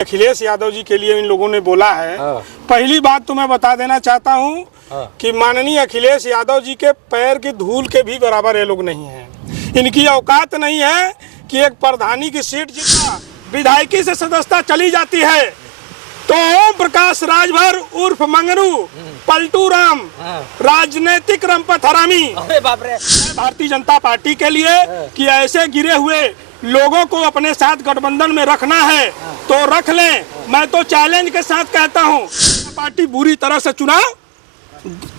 अखिलेश यादव जी के लिए इन लोगों ने बोला है। पहली बात तो मैं बता देना चाहता हूं कि माननीय अखिलेश यादव जी के पैर की धूल के भी बराबर ये लोग नहीं हैं। इनकी औकात नहीं है कि एक प्रधानी की सीट जितना विधायकी से सदस्यता चली जाती है तो ओम प्रकाश राजभर उर्फ मंगरू पलटू राम राजनीतिक रंपत हरामी भारतीय जनता पार्टी के लिए कि ऐसे गिरे हुए लोगों को अपने साथ गठबंधन में रखना है तो रख लें। मैं तो चैलेंज के साथ कहता हूं, पार्टी बुरी तरह से चुनाव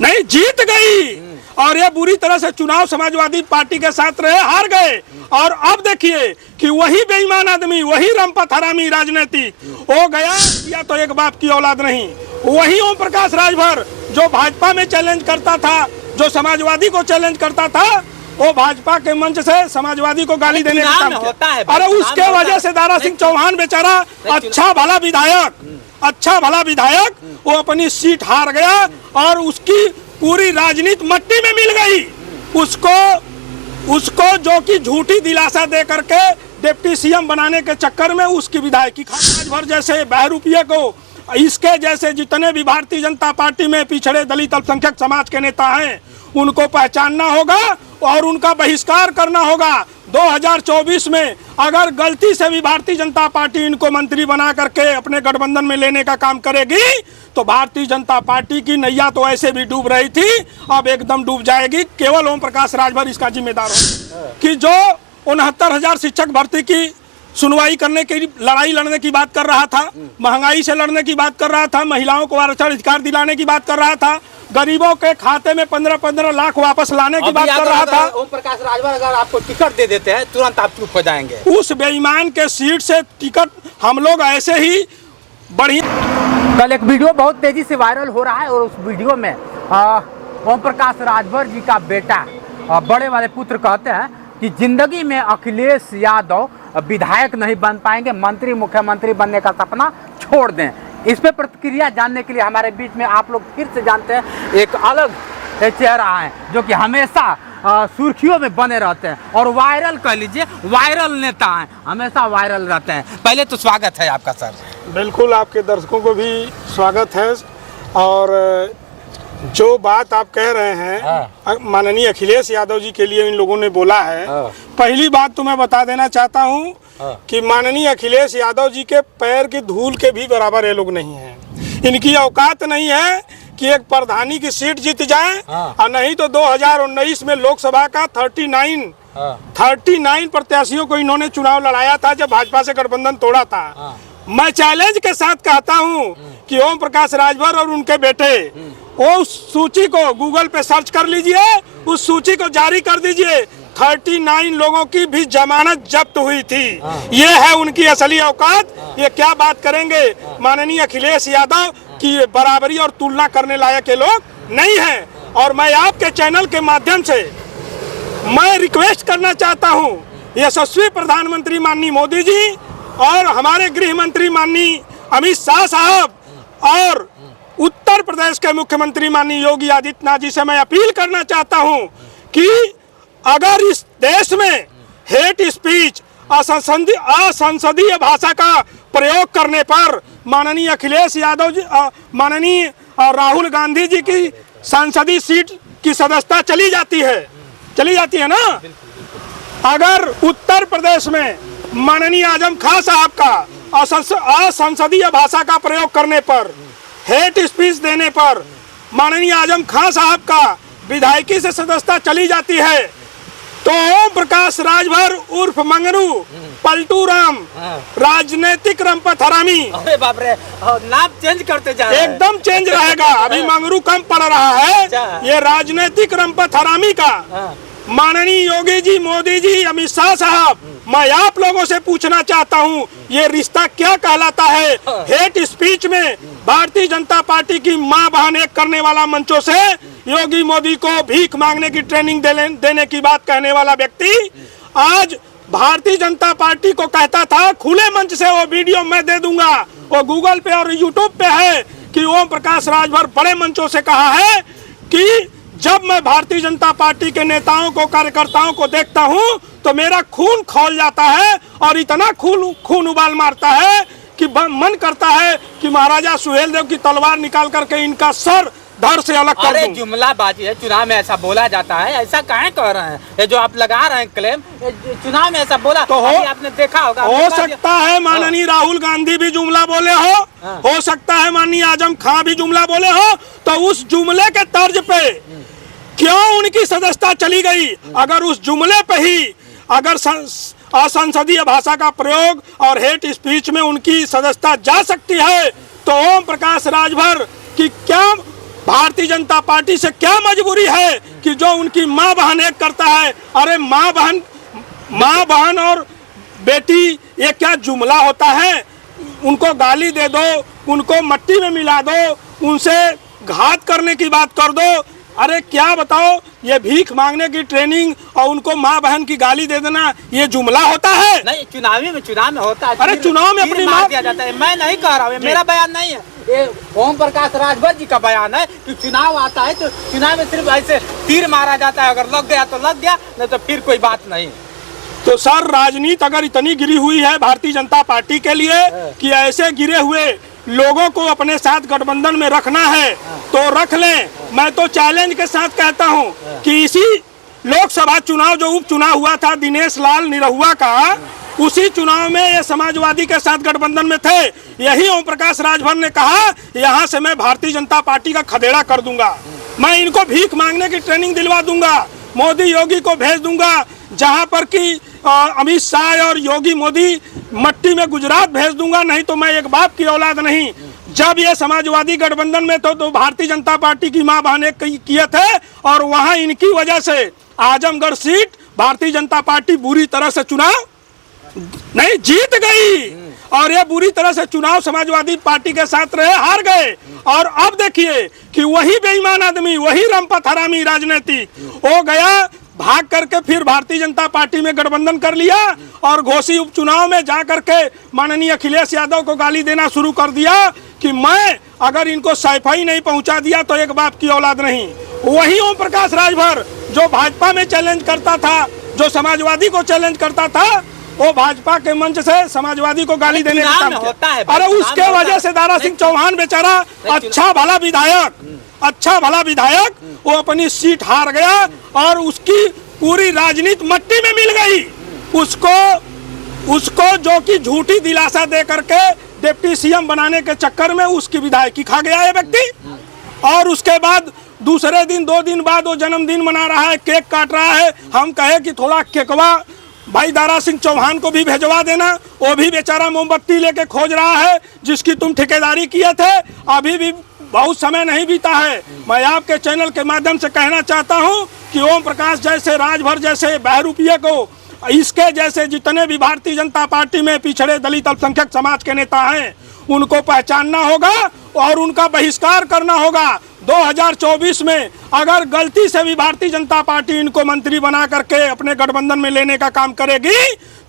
नहीं जीत गई और ये बुरी तरह से चुनाव समाजवादी पार्टी के साथ रहे, हार गए। और अब देखिए कि वही बेईमान आदमी, वही रंपत हरामी राजनीति हो गया या तो एक बाप की औलाद नहीं, वही ओम प्रकाश राजभर जो भाजपा में चैलेंज करता था, जो समाजवादी को चैलेंज करता था, वो भाजपा के मंच से समाजवादी को गाली देने का काम होता है। अरे उसके वजह से दारा सिंह चौहान बेचारा अच्छा भला विधायक वो अपनी सीट हार गया और उसकी पूरी राजनीति मट्टी में मिल गई। उसको जो कि झूठी दिलासा दे करके डिप्टी सीएम बनाने के चक्कर में उसकी विधायकी भर जैसे बहरूपिये को, इसके जैसे जितने भी भारतीय जनता पार्टी में पिछड़े दलित अल्पसंख्यक समाज के नेता हैं उनको पहचानना होगा और उनका बहिष्कार करना होगा। 2024 में अगर गलती से भी भारतीय जनता पार्टी इनको मंत्री बना करके अपने गठबंधन में लेने का काम करेगी तो भारतीय जनता पार्टी की नैया तो ऐसे भी डूब रही थी, अब एकदम डूब जाएगी। केवल ओम प्रकाश राजभर इसका जिम्मेदार हो कि जो 69,000 शिक्षक भर्ती की सुनवाई करने की लड़ाई लड़ने की बात कर रहा था, महंगाई से लड़ने की बात कर रहा था, महिलाओं को आरक्षण अधिकार दिलाने की बात कर रहा था, गरीबों के खाते में 15-15 लाख वापस लाने की बात कर रहा था। ओम प्रकाश राजभर अगर आपको टिकट दे देते हैं तुरंत आप चुप हो जाएंगे। उस बेईमान के सीट से टिकट हम लोग ऐसे ही बढ़िया। कल एक वीडियो बहुत तेजी से वायरल हो रहा है और उस वीडियो में ओम प्रकाश राजभर जी का बेटा बड़े वाले पुत्र कहते हैं कि जिंदगी में अखिलेश यादव विधायक नहीं बन पाएंगे, मंत्री मुख्यमंत्री बनने का सपना छोड़ दें। इस पे प्रतिक्रिया जानने के लिए हमारे बीच में आप लोग फिर से जानते हैं एक अलग चेहरा है जो कि हमेशा सुर्खियों में बने रहते हैं और वायरल कह लीजिए वायरल नेता हैं, हमेशा वायरल रहते हैं। पहले तो स्वागत है आपका सर। बिल्कुल, आपके दर्शकों को भी स्वागत है। और जो बात आप कह रहे हैं माननीय अखिलेश यादव जी के लिए इन लोगों ने बोला है। पहली बात तो मैं बता देना चाहता हूं कि माननीय अखिलेश यादव जी के पैर की धूल के भी बराबर ये लोग नहीं हैं। इनकी औकात नहीं है कि एक प्रधानी की सीट जीत जाए और नहीं तो 2019 में लोकसभा का 39 प्रत्याशियों को इन्होंने चुनाव लड़ाया था जब भाजपा से गठबंधन तोड़ा था। मैं चैलेंज के साथ कहता हूं कि ओम प्रकाश राजभर और उनके बेटे वो सूची को गूगल पे सर्च कर लीजिए, उस सूची को जारी कर दीजिए। 39 लोगों की भी जमानत जब्त हुई थी। ये है उनकी असली औकात। ये क्या बात करेंगे माननीय अखिलेश यादव की बराबरी और तुलना करने लायक ये लोग नहीं है। और मैं आपके चैनल के माध्यम से मैं रिक्वेस्ट करना चाहता हूँ यशस्वी प्रधानमंत्री माननीय मोदी जी और हमारे गृह मंत्री माननीय अमित शाह साहब और उत्तर प्रदेश के मुख्यमंत्री माननीय योगी आदित्यनाथ जी से मैं अपील करना चाहता हूं कि अगर इस देश में हेट स्पीच असंसदीय भाषा का प्रयोग करने पर माननीय अखिलेश यादव जी माननीय राहुल गांधी जी की संसदीय सीट की सदस्यता चली जाती है ना। अगर उत्तर प्रदेश में माननीय आजम खान साहब का असंसदीय भाषा का प्रयोग करने पर, हेट स्पीच देने पर माननीय आजम खान साहब का विधायकी से सदस्यता चली जाती है तो ओम प्रकाश राजभर उर्फ मंगरू पलटू राम राजनीतिक रंपत हरामी नाम चेंज करते जा रहे हैं। एकदम चेंज रहेगा। अभी मंगरू कम पड़ रहा है, ये राजनीतिक रंपत हरामी का माननीय योगी जी, मोदी जी, अमित शाह साहब, मैं आप लोगों से पूछना चाहता हूं ये रिश्ता क्या कहलाता है। हेट स्पीच में भारतीय जनता पार्टी की मां बहन एक करने वाला मंचों से योगी मोदी को भीख मांगने की ट्रेनिंग देने की बात कहने वाला व्यक्ति आज भारतीय जनता पार्टी को कहता था, खुले मंच से वो वीडियो मैं दे दूंगा, वो गूगल पे और यूट्यूब पे है कि ओम प्रकाश राजभर बड़े मंचों से कहा है कि जब मैं भारतीय जनता पार्टी के नेताओं को, कार्यकर्ताओं को देखता हूं तो मेरा खून खौल जाता है और इतना खून उबाल मारता है कि मन करता है कि महाराजा सुहेलदेव की तलवार निकाल करके इनका सर धड़ से अलग कर अरे दूं। जुमलाबाजी है, चुनाव में ऐसा बोला जाता है, ऐसा काहे कह रहे हैं? ये जो आप लगा रहे हैं क्लेम, चुनाव में ऐसा बोला तो अभी आपने देखा होगा। हो सकता है माननीय राहुल गांधी भी जुमला बोले हो सकता है माननीय आजम खां भी जुमला बोले हो, तो उस जुमले के तर्ज पे क्यों उनकी सदस्यता चली गई? अगर उस जुमले पे ही अगर असंसदीय भाषा का प्रयोग और हेट स्पीच में उनकी सदस्यता जा सकती है, तो ओम प्रकाश राजभर की क्या भारतीय जनता पार्टी से क्या मजबूरी है कि जो उनकी माँ बहन एक करता है? अरे माँ बहन और बेटी ये क्या जुमला होता है? उनको गाली दे दो, उनको मट्टी में मिला दो, उनसे घात करने की बात कर दो। अरे क्या बताओ, ये भीख मांगने की ट्रेनिंग और उनको माँ बहन की गाली दे देना ये जुमला होता है? नहीं, चुनाव में होता है। अरे चुनाव में अपनी माँ दिया जाता है। मैं नहीं कह रहा हूँ, मेरा बयान नहीं है, ये ओम प्रकाश राजभर जी का बयान है कि चुनाव आता है तो चुनाव में सिर्फ ऐसे तीर मारा जाता है, अगर लग गया तो लग गया, नहीं तो फिर कोई बात नहीं। तो सर, राजनीति अगर इतनी गिरी हुई है भारतीय जनता पार्टी के लिए कि ऐसे गिरे हुए लोगों को अपने साथ गठबंधन में रखना है तो रख लें। मैं तो चैलेंज के साथ कहता हूं कि इसी लोकसभा चुनाव जो उपचुनाव हुआ था दिनेश लाल निरहुआ का, उसी चुनाव में ये समाजवादी के साथ गठबंधन में थे। यही ओम प्रकाश राजभर ने कहा यहाँ से मैं भारतीय जनता पार्टी का खदेड़ा कर दूंगा, मैं इनको भीख मांगने की ट्रेनिंग दिलवा दूंगा, मोदी योगी को भेज दूंगा जहां पर कि अमित शाह और योगी मोदी मट्टी में गुजरात भेज दूंगा, नहीं तो मैं एक बाप की औलाद नहीं। जब ये समाजवादी गठबंधन में तो भारतीय जनता पार्टी की मां बहन किए थे और वहां इनकी वजह से आजमगढ़ सीट भारतीय जनता पार्टी बुरी तरह से चुनाव नहीं जीत गई और ये बुरी तरह से चुनाव समाजवादी पार्टी के साथ रहे, हार गए। और अब देखिए कि वही बेईमान आदमी, वही रंपत हरामी राजनीतिक हो गया, भाग करके फिर भारतीय जनता पार्टी में गठबंधन कर लिया और घोसी उपचुनाव में जा करके माननीय अखिलेश यादव को गाली देना शुरू कर दिया कि मैं अगर इनको सैफई नहीं पहुंचा दिया तो एक बाप की औलाद नहीं। वही ओम प्रकाश राजभर जो भाजपा में चैलेंज करता था, जो समाजवादी को चैलेंज करता था, वो भाजपा के मंच से समाजवादी को गाली देने का काम होता है। अरे उसके वजह से दारा सिंह चौहान बेचारा अच्छा भला विधायक वो अपनी सीट हार गया और उसकी पूरी राजनीति मट्टी में मिल गई। उसको जो कि झूठी दिलासा दे करके डिप्टी सीएम बनाने के चक्कर में उसकी विधायकी खा गया है व्यक्ति। और उसके बाद दूसरे दिन 2 दिन बाद वो जन्मदिन मना रहा है, केक काट रहा है। हम कहे कि थोड़ा केकवा भाई दारा सिंह चौहान को भी भेजवा देना, वो भी बेचारा मोमबत्ती लेके खोज रहा है जिसकी तुम ठेकेदारी किए थे। अभी भी बहुत समय नहीं बीता है। मैं आपके चैनल के माध्यम से कहना चाहता हूं कि ओम प्रकाश जैसे, राजभर जैसे बहरूपिये को, इसके जैसे जितने भी भारतीय जनता पार्टी में पिछड़े दलित अल्पसंख्यक समाज के नेता हैं उनको पहचानना होगा और उनका बहिष्कार करना होगा। 2024 में अगर गलती से भी भारतीय जनता पार्टी इनको मंत्री बना करके अपने गठबंधन में लेने का काम करेगी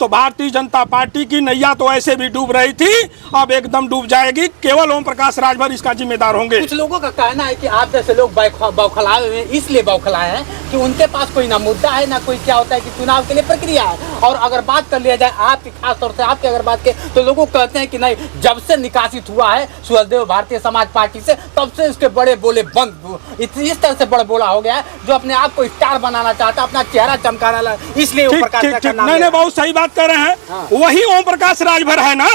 तो भारतीय जनता पार्टी की नैया तो ऐसे भी डूब रही थी, अब एकदम डूब जाएगी। केवल ओम प्रकाश राजभर इसका जिम्मेदार होंगे। कुछ लोगों का कहना है कि आप जैसे लोग बौखलाए हुए हैं, इसलिए बौखलाए हैं कि उनके पास कोई ना मुद्दा है ना कोई क्या होता है कि चुनाव के लिए प्रक्रिया है। और अगर बात कर लिया जाए आपकी, खास तौर से आपकी अगर बात करें तो लोग कहते हैं कि नहीं, जब से निकासित हुआ है सुहेलदेव भारतीय समाज पार्टी से तब से उसके बड़े बोले बंद, इस तरह से बड़ा बोला हो गया है जो अपने आप को स्टार बनाना चाहता, अपना चेहरा चमकाना लगा, इसलिए ओम प्रकाश का नाम नहीं, बहुत सही बात कर रहे हैं। वही ओम प्रकाश राजभर है ना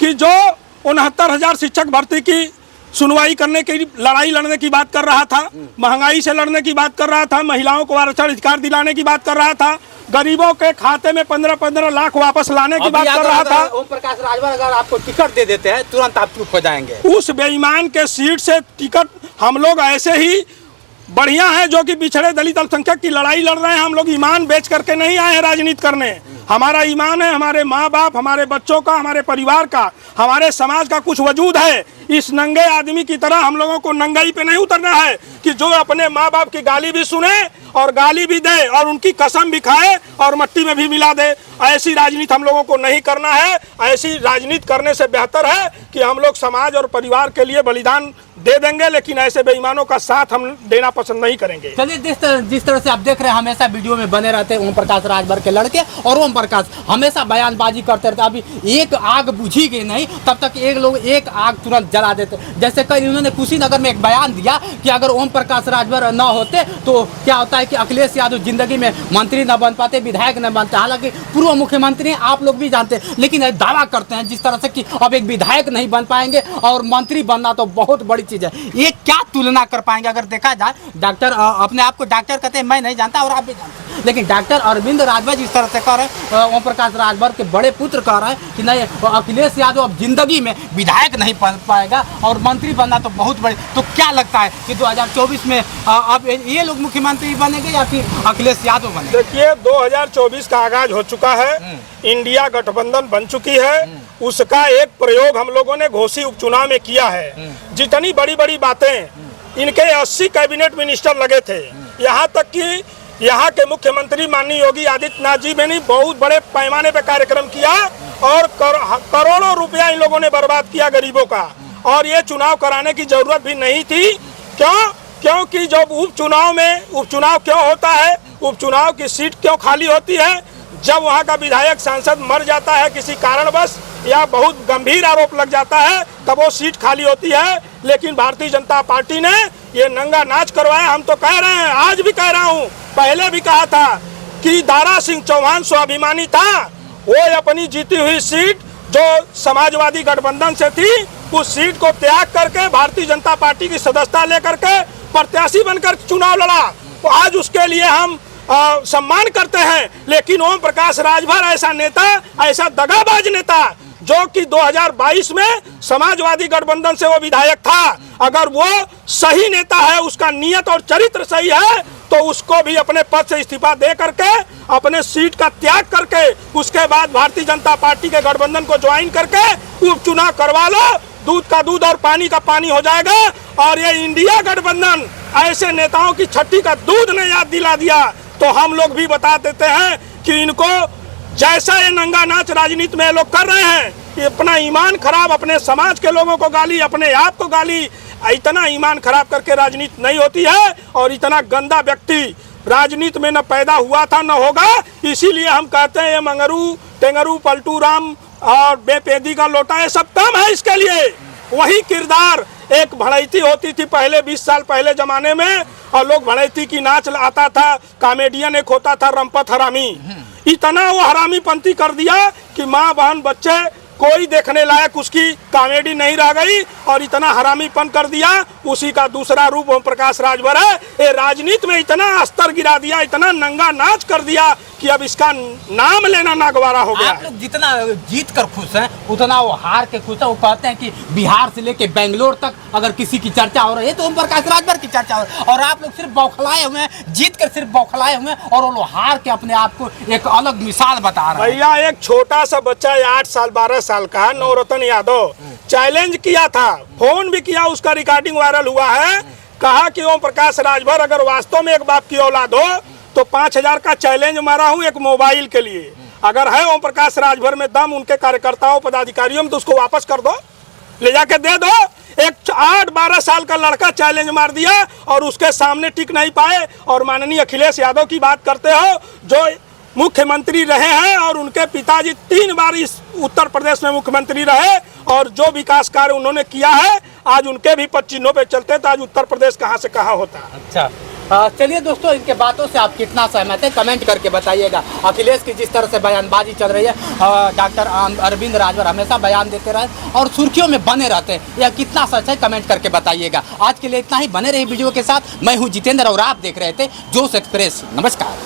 कि जो 69,000 शिक्षक भर्ती की सुनवाई करने की, लड़ाई लड़ने की बात कर रहा था, महंगाई से लड़ने की बात कर रहा था, महिलाओं को आरक्षण अधिकार दिलाने की बात कर रहा था, गरीबों के खाते में 15-15 लाख वापस लाने की बात कर रहा था। ओम प्रकाश राजभर अगर आपको टिकट दे देते हैं तुरंत आप चुप हो जाएंगे। उस बेईमान के सीट से टिकट हम लोग ऐसे ही बढ़िया है जो कि पिछड़े दलित अल्पसंख्यक की लड़ाई लड़ रहे हैं। हम लोग ईमान बेच करके नहीं आए हैं राजनीति करने। हमारा ईमान है हमारे माँ बाप, हमारे बच्चों का, हमारे परिवार का, हमारे समाज का कुछ वजूद है। इस नंगे आदमी की तरह हम लोगों को नंगाई पे नहीं उतरना है कि जो अपने माँ बाप की गाली भी सुने और गाली भी दे और उनकी कसम भी खाए और मट्टी में भी मिला दे। ऐसी राजनीति हम लोगों को नहीं करना है। ऐसी राजनीति करने से बेहतर है कि हम लोग समाज और परिवार के लिए बलिदान दे देंगे, लेकिन ऐसे बेईमानों का साथ हम देना पसंद नहीं करेंगे। चलिए, जिस तरह से आप देख रहे हैं हमेशा वीडियो में बने रहते हैं ओम प्रकाश राजभर के लड़के, और ओम प्रकाश हमेशा बयानबाजी करते रहते। अभी एक आग बुझी गई नहीं तब तक एक लोग एक आग तुरंत जला देते। जैसे कल इन्होंने कुशीनगर में एक बयान दिया कि अगर ओम प्रकाश राजभर न होते तो क्या होता है कि अखिलेश यादव जिंदगी में मंत्री न बन पाते, विधायक न बनते। हालांकि पूर्व मुख्यमंत्री आप लोग भी जानते हैं, लेकिन दावा करते हैं जिस तरह से कि अब एक विधायक नहीं बन पाएंगे और मंत्री बनना तो बहुत बड़ी चीज है। ये क्या तुलना कर पाएंगे? अगर देखा जाए, डॉक्टर अपने आप को डॉक्टर कहते हैं, मैं नहीं जानता और आप भी जानते हैं, लेकिन डॉक्टर अरविंद राजभर जिस तरह से कह रहे हैं, ओम प्रकाश राजभर के बड़े पुत्र कह रहे हैं कि नहीं, अखिलेश यादव अब जिंदगी में विधायक नहीं बन पाएगा और मंत्री बनना तो बहुत बड़ी। तो क्या लगता है कि 2024 में अब ये लोग मुख्यमंत्री बनेंगे या फिर अखिलेश यादव बनेंगे? देखिए, 2024 का आगाज हो चुका है, इंडिया गठबंधन बन चुकी है। उसका एक प्रयोग हम लोगों ने घोसी उपचुनाव में किया है। जितनी बड़ी बड़ी बातें, इनके 80 कैबिनेट मिनिस्टर लगे थे, यहाँ तक कि यहाँ के मुख्यमंत्री माननीय योगी आदित्यनाथ जी ने बहुत बड़े पैमाने पे कार्यक्रम किया और करोड़ों रुपया इन लोगों ने बर्बाद किया गरीबों का। और ये चुनाव कराने की जरूरत भी नहीं थी। क्योंकि जब उपचुनाव क्यों होता है, उपचुनाव की सीट क्यों खाली होती है? जब वहाँ का विधायक सांसद मर जाता है किसी कारणवश या बहुत गंभीर आरोप लग जाता है, तब वो सीट खाली होती है। लेकिन भारतीय जनता पार्टी ने ये नंगा नाच करवाया। हम तो कह रहे हैं, आज भी कह रहा हूँ, पहले भी कहा था कि दारा सिंह चौहान स्वाभिमानी था। वो अपनी जीती हुई सीट जो समाजवादी गठबंधन से थी, उस सीट को त्याग करके भारतीय जनता पार्टी की सदस्यता लेकर के प्रत्याशी बनकर चुनाव लड़ा। तो आज उसके लिए हम सम्मान करते हैं। लेकिन ओम प्रकाश राजभर ऐसा नेता, ऐसा दगाबाज नेता जो कि 2022 में समाजवादी गठबंधन से वो विधायक था, अगर वो सही नेता है, उसका नियत और चरित्र सही है, तो उसको भी अपने पद से इस्तीफा दे करके अपने सीट का त्याग करके उसके बाद भारतीय जनता पार्टी के गठबंधन को ज्वाइन करके उपचुनाव करवा लो। दूध का दूध और पानी का पानी हो जाएगा। और ये इंडिया गठबंधन ऐसे नेताओं की छठी का दूध ने याद दिला दिया। तो हम लोग भी बता देते हैं कि इनको जैसा ये नंगा नाच राजनीति में लोग कर रहे हैं, ये अपना ईमान खराब, अपने समाज के लोगों को गाली, अपने आप को गाली, इतना ईमान खराब करके राजनीति नहीं होती है। और इतना गंदा व्यक्ति राजनीति में न पैदा हुआ था न होगा। इसीलिए हम कहते हैं ये मंगरू टेंगरू पलटू राम और बेपेदी का लोटा, ये सब कम है इसके लिए। वही किरदार एक भड़ैती होती थी पहले, 20 साल पहले जमाने में, और लोग भड़ैती की नाच आता था, कॉमेडियन एक होता था रंपत हरामी। इतना वो हरामी पंथी कर दिया कि माँ बहन बच्चे कोई देखने लायक उसकी कॉमेडी नहीं रह गई और इतना हरामीपन कर दिया। उसी का दूसरा रूप ओम प्रकाश राजभर है। ये राजनीति में इतना स्तर गिरा दिया, इतना नंगा नाच कर दिया कि अब इसका नाम लेना नागवारा हो गया। आप लोग जितना जीत कर खुश हैं उतना वो हार के खुश है। वो कहते हैं कि बिहार से लेके बेंगलोर तक अगर किसी की चर्चा हो रही है तो ओम प्रकाश राजभर की चर्चा हो रही है, और आप लोग सिर्फ बौखलाए हुए हैं, जीत कर सिर्फ बौखलाए हुए हैं, और वो लोग हार के अपने आप को एक अलग मिसाल बता रहे हैं। भैया, एक छोटा सा बच्चा 8 साल 12 साल का नवरत्न यादव चैलेंज किया था, फोन भी किया, उसका रिकॉर्डिंग वायरल हुआ है। कहा कि ओम प्रकाश राजभर अगर वास्तव में एक बाप की औलाद हो तो 5000 का चैलेंज मारा हूं एक मोबाइल के लिए। अगर है ओम प्रकाश राजभर में दम, उनके कार्यकर्ताओं पदाधिकारियों में, तो उसको वापस कर दो, ले जाके दे दो। एक 8-12 साल का लड़का चैलेंज मार दिया और उसके सामने टिक नहीं पाए। और माननीय अखिलेश यादव की बात करते हो, जो मुख्यमंत्री रहे हैं और उनके पिताजी 3 बार इस उत्तर प्रदेश में मुख्यमंत्री रहे, और जो विकास कार्य उन्होंने किया है आज उनके भी पद पे चलते, तो आज उत्तर प्रदेश कहाँ से कहाँ होता। अच्छा, चलिए दोस्तों, इनके बातों से आप कितना सहमत हैं कमेंट करके बताइएगा। अखिलेश की जिस तरह से बयानबाजी चल रही है, डॉक्टर अरविंद राजभर हमेशा बयान देते रहे और सुर्खियों में बने रहते हैं, यह कितना सच है कमेंट करके बताइएगा। आज के लिए इतना ही, बने रहे वीडियो के साथ। मैं हूं जितेंद्र और आप देख रहे थे जोश एक्सप्रेस। नमस्कार।